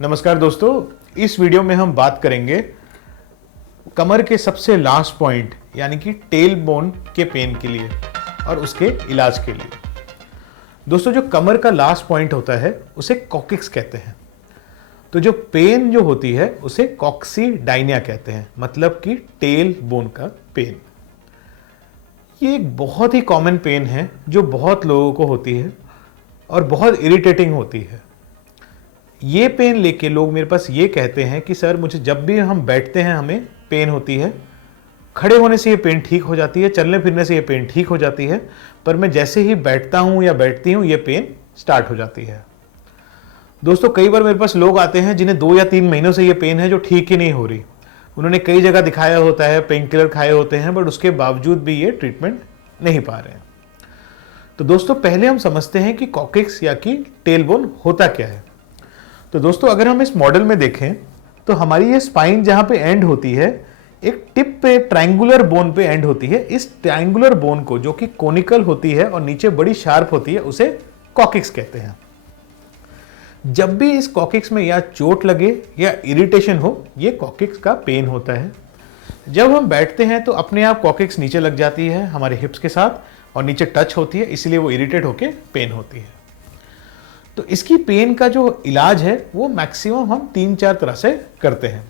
नमस्कार दोस्तों, इस वीडियो में हम बात करेंगे कमर के सबसे लास्ट पॉइंट यानी कि टेल बोन के पेन के लिए और उसके इलाज के लिए। दोस्तों, जो कमर का लास्ट पॉइंट होता है उसे कॉक्सिक्स कहते हैं। तो जो पेन जो होती है उसे कॉक्सीडाइनिया कहते हैं, मतलब कि टेल बोन का पेन। ये एक बहुत ही कॉमन पेन है जो बहुत लोगों को होती है और बहुत इरिटेटिंग होती है। ये पेन लेके लोग मेरे पास ये कहते हैं कि सर मुझे जब भी हम बैठते हैं हमें पेन होती है, खड़े होने से ये पेन ठीक हो जाती है, चलने फिरने से ये पेन ठीक हो जाती है, पर मैं जैसे ही बैठता हूँ या बैठती हूँ ये पेन स्टार्ट हो जाती है। दोस्तों, कई बार मेरे पास लोग आते हैं जिन्हें 2 या 3 महीनों से ये पेन है जो ठीक ही नहीं हो रही। उन्होंने कई जगह दिखाया होता है, पेन किलर खाए होते हैं, बट उसके बावजूद भी ये ट्रीटमेंट नहीं पा रहे हैं। तो दोस्तों, पहले हम समझते हैं कि कॉक्सिक्स या कि टेल बोन होता क्या है। तो दोस्तों, अगर हम इस मॉडल में देखें तो हमारी ये स्पाइन जहां पे एंड होती है, एक टिप पे ट्रायंगुलर बोन पे एंड होती है। इस ट्रायंगुलर बोन को, जो कि कोनिकल होती है और नीचे बड़ी शार्प होती है, उसे कॉक्सिक्स कहते हैं। जब भी इस कॉक्सिक्स में या चोट लगे या इरिटेशन हो, ये कॉक्सिक्स का पेन होता है। जब हम बैठते हैं तो अपने आप कॉक्सिक्स नीचे लग जाती है हमारे हिप्स के साथ और नीचे टच होती है, इसलिए वो इरिटेट होके पेन होती है। तो इसकी पेन का जो इलाज है वो मैक्सिमम हम 3-4 तरह से करते हैं।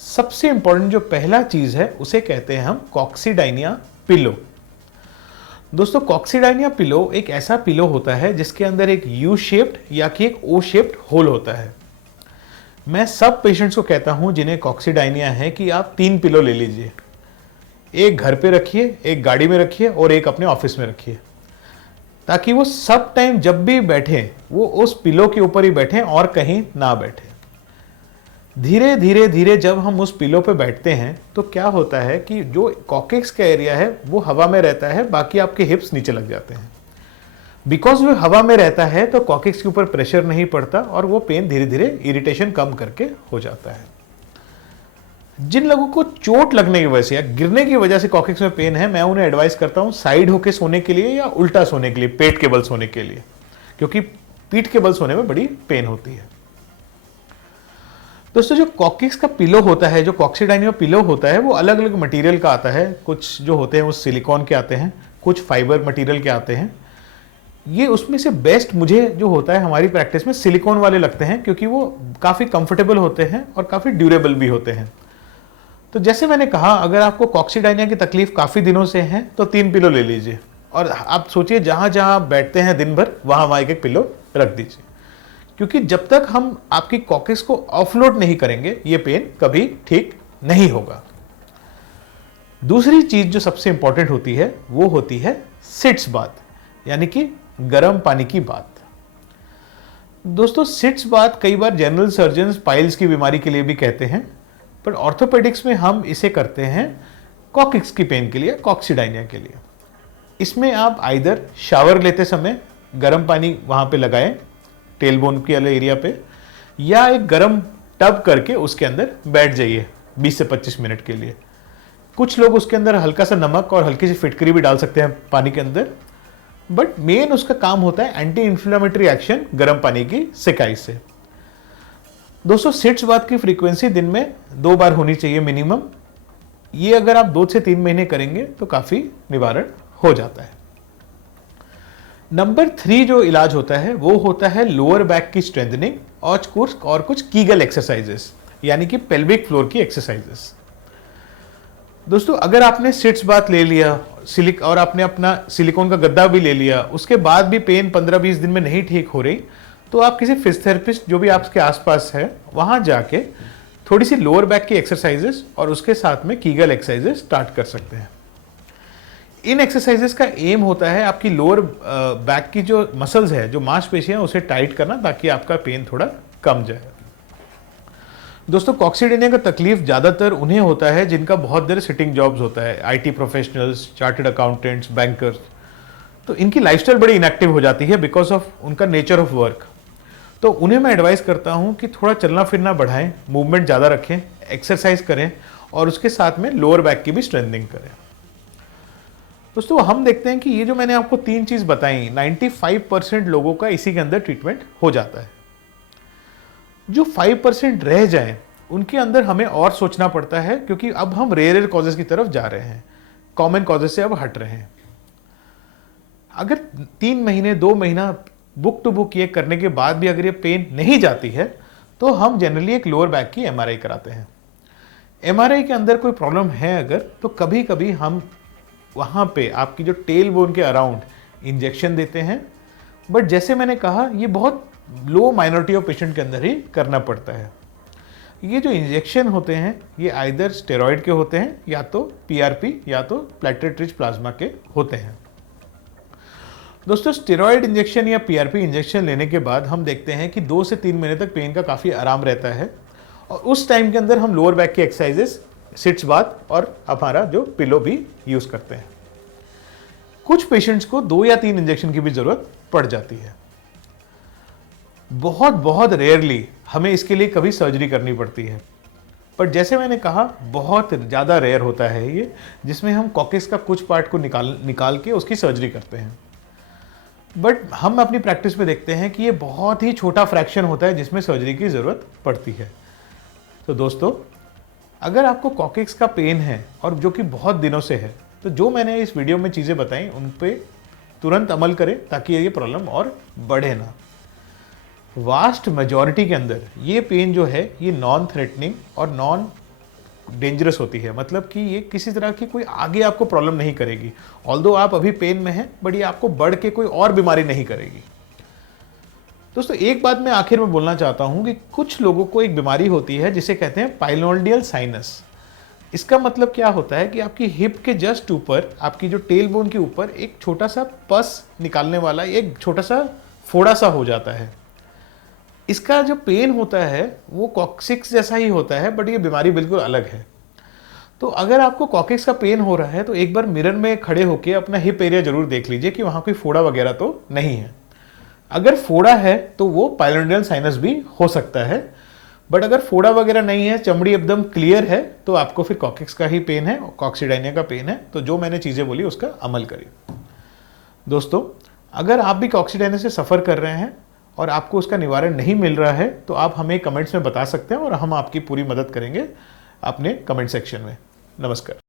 सबसे इंपॉर्टेंट जो पहला चीज है उसे कहते हैं हम कॉक्सीडाइनिया पिलो। दोस्तों, कॉक्सीडाइनिया पिलो एक ऐसा पिलो होता है जिसके अंदर एक यू शेप्ड या कि एक ओ शेप्ड होल होता है। मैं सब पेशेंट्स को कहता हूं जिन्हें कॉक्सीडाइनिया है कि आप 3 पिलो ले लीजिए। एक घर पे रखिए, एक गाड़ी में रखिए और एक अपने ऑफिस में रखिए, ताकि वो सब टाइम जब भी बैठे वो उस पिलो के ऊपर ही बैठे और कहीं ना बैठे। धीरे धीरे धीरे जब हम उस पिलो पे बैठते हैं तो क्या होता है कि जो कॉक्सिक्स का एरिया है वो हवा में रहता है, बाकी आपके हिप्स नीचे लग जाते हैं। बिकॉज वो हवा में रहता है तो कॉक्सिक्स के ऊपर प्रेशर नहीं पड़ता और वो पेन धीरे धीरे इरिटेशन कम करके हो जाता है। जिन लोगों को चोट लगने की वजह से या गिरने की वजह से कॉक्सिक्स में पेन है, मैं उन्हें एडवाइस करता हूं साइड होके सोने के लिए या उल्टा सोने के लिए, पेट के बल सोने के लिए, क्योंकि पीठ के बल सोने में बड़ी पेन होती है। दोस्तों, जो कॉक्सिक्स का पिलो होता है, जो कॉक्सीडाइनिया पिलो होता है, वो अलग अलग मटेरियल का आता है। कुछ जो होते हैं वो सिलिकॉन के आते हैं, कुछ फाइबर मटेरियल के आते हैं। ये उसमें से बेस्ट मुझे जो होता है हमारी प्रैक्टिस में सिलिकॉन वाले लगते हैं, क्योंकि वो काफी कंफर्टेबल होते हैं और काफी ड्यूरेबल भी होते हैं। तो जैसे मैंने कहा, अगर आपको कॉक्सीडाइनिया की तकलीफ काफी दिनों से है तो 3 पिलो ले लीजिए और आप सोचिए जहां जहां आप बैठते हैं दिन भर वहां एक पिलो रख दीजिए, क्योंकि जब तक हम आपकी कॉक्सिक्स को ऑफलोड नहीं करेंगे ये पेन कभी ठीक नहीं होगा। दूसरी चीज जो सबसे इंपॉर्टेंट होती है वो होती है सिट्स बाथ, यानी कि गर्म पानी की बात। दोस्तों, सिट्स बाथ कई बार जनरल सर्जन पाइल्स की बीमारी के लिए भी कहते हैं, पर ऑर्थोपेडिक्स में हम इसे करते हैं कॉक्सिक्स की पेन के लिए, कॉक्सीडाइनिया के लिए। इसमें आप आइदर शावर लेते समय गर्म पानी वहां पे लगाएं टेल बोन के वाले एरिया पे, या एक गर्म टब करके उसके अंदर बैठ जाइए 20 से 25 मिनट के लिए। कुछ लोग उसके अंदर हल्का सा नमक और हल्की सी फिटकरी भी डाल सकते हैं पानी के अंदर, बट मेन उसका काम होता है एंटी इंफ्लेमेटरी एक्शन गर्म पानी की सिकाई से। दोस्तों, सिट्स बाथ की फ्रीक्वेंसी दिन में 2 बार होनी चाहिए मिनिमम। ये अगर आप 2 से 3 महीने करेंगे तो काफी निवारण हो जाता है। नंबर 3 जो इलाज होता है वो होता है लोअर बैक की स्ट्रेंथनिंग और कुछ कीगल एक्सरसाइजेस, यानी कि पेल्विक फ्लोर की एक्सरसाइजेस। दोस्तों, अगर आपने सिट्स बाथ ले लिया और आपने अपना सिलिकॉन का गद्दा भी ले लिया, उसके बाद भी पेन 15-20 दिन में नहीं ठीक हो रही, तो आप किसी फिजियोथेरेपिस्ट जो भी आपके आसपास है वहां जाके थोड़ी सी लोअर बैक की एक्सरसाइजेस और उसके साथ में कीगल एक्सरसाइजेस स्टार्ट कर सकते हैं। इन एक्सरसाइजेस का एम होता है आपकी लोअर बैक की जो मसल्स है, जो मांसपेशियां, उसे टाइट करना, ताकि आपका पेन थोड़ा कम जाए। दोस्तों, कॉक्सीडाइनिया का तकलीफ ज्यादातर उन्हें होता है जिनका बहुत देर सिटिंग जॉब्स होता है, IT professionals, chartered accountants, bankers. तो इनकी लाइफस्टाइल बड़ी इनएक्टिव हो जाती है बिकॉज ऑफ उनका नेचर ऑफ वर्क। तो उन्हें मैं एडवाइस करता हूं कि थोड़ा चलना फिरना बढ़ाएं, मूवमेंट ज़्यादा रखें, एक्सरसाइज करें और उसके साथ में लोअर बैक की भी स्ट्रेंथनिंग करें। दोस्तों, हम देखते हैं कि ये जो मैंने आपको 3 चीज़ बताई, 95% लोगों का इसी के अंदर ट्रीटमेंट हो जाता है। जो 5% रह जाएं उनके अंदर हमें और सोचना पड़ता है, क्योंकि अब हम रेयर कॉजेज की तरफ जा रहे हैं, कॉमन कॉजेज से अब हट रहे हैं। अगर 3 महीने 2 महीना बुक टू बुक ये करने के बाद भी अगर ये पेन नहीं जाती है तो हम जनरली एक लोअर बैक की एमआरआई कराते हैं। एमआरआई के अंदर कोई प्रॉब्लम है अगर, तो कभी कभी हम वहाँ पे आपकी जो टेल बोन के अराउंड इंजेक्शन देते हैं, बट जैसे मैंने कहा ये बहुत लो माइनॉरिटी ऑफ पेशेंट के अंदर ही करना पड़ता है। ये जो इंजेक्शन होते हैं ये आइदर स्टेरॉइड के होते हैं या तो पीआरपी या तो प्लेटलेट रिच प्लाज्मा के होते हैं। दोस्तों, स्टेरॉइड इंजेक्शन या पीआरपी इंजेक्शन लेने के बाद हम देखते हैं कि 2 से 3 महीने तक पेन का काफ़ी आराम रहता है, और उस टाइम के अंदर हम लोअर बैक की एक्सरसाइजेस, सिट्स बाथ और हमारा जो पिलो भी यूज़ करते हैं। कुछ पेशेंट्स को 2 या 3 इंजेक्शन की भी ज़रूरत पड़ जाती है। बहुत बहुत रेयरली हमें इसके लिए कभी सर्जरी करनी पड़ती है, पर जैसे मैंने कहा बहुत ज़्यादा रेयर होता है ये, जिसमें हम कॉकेक्स का कुछ पार्ट को निकाल के उसकी सर्जरी करते हैं। बट हम अपनी प्रैक्टिस में देखते हैं कि ये बहुत ही छोटा फ्रैक्शन होता है जिसमें सर्जरी की ज़रूरत पड़ती है। तो दोस्तों, अगर आपको कॉकेक्स का पेन है और जो कि बहुत दिनों से है, तो जो मैंने इस वीडियो में चीज़ें बताई उन पे तुरंत अमल करें ताकि ये प्रॉब्लम और बढ़े ना। वास्ट मेजॉरिटी के अंदर ये पेन जो है ये नॉन थ्रेटनिंग और नॉन डेंजरस होती है, मतलब कि ये किसी तरह की कोई आगे आपको प्रॉब्लम नहीं करेगी। ऑल्दो आप अभी पेन में हैं, बट ये आपको बढ़ के कोई और बीमारी नहीं करेगी। दोस्तों, एक बात मैं आखिर में बोलना चाहता हूं कि कुछ लोगों को एक बीमारी होती है जिसे कहते हैं पाइलोडियल साइनस। इसका मतलब क्या होता है कि आपकी हिप के जस्ट ऊपर, आपकी जो टेल बोन के ऊपर एक छोटा सा पस निकालने वाला एक छोटा सा फोड़ा सा हो जाता है। इसका जो पेन होता है वो कॉक्सिक्स जैसा ही होता है, बट ये बीमारी बिल्कुल अलग है। तो अगर आपको कॉक्सिक्स का पेन हो रहा है तो एक बार मिरर में खड़े होकर अपना हिप एरिया जरूर देख लीजिए कि वहाँ कोई फोड़ा वगैरह तो नहीं है। अगर फोड़ा है तो वो पाइलोडियल साइनस भी हो सकता है, बट अगर फोड़ा वगैरह नहीं है, चमड़ी एकदम क्लियर है, तो आपको फिर कॉक्सिक्स का ही पेन है, कॉक्सीडाइनिया का पेन है। तो जो मैंने चीज़ें बोली उसका अमल करिए। दोस्तों, अगर आप भी कॉक्सीडाइनिया से सफ़र कर रहे हैं और आपको उसका निवारण नहीं मिल रहा है तो आप हमें कमेंट्स में बता सकते हैं और हम आपकी पूरी मदद करेंगे अपने कमेंट सेक्शन में। नमस्कार।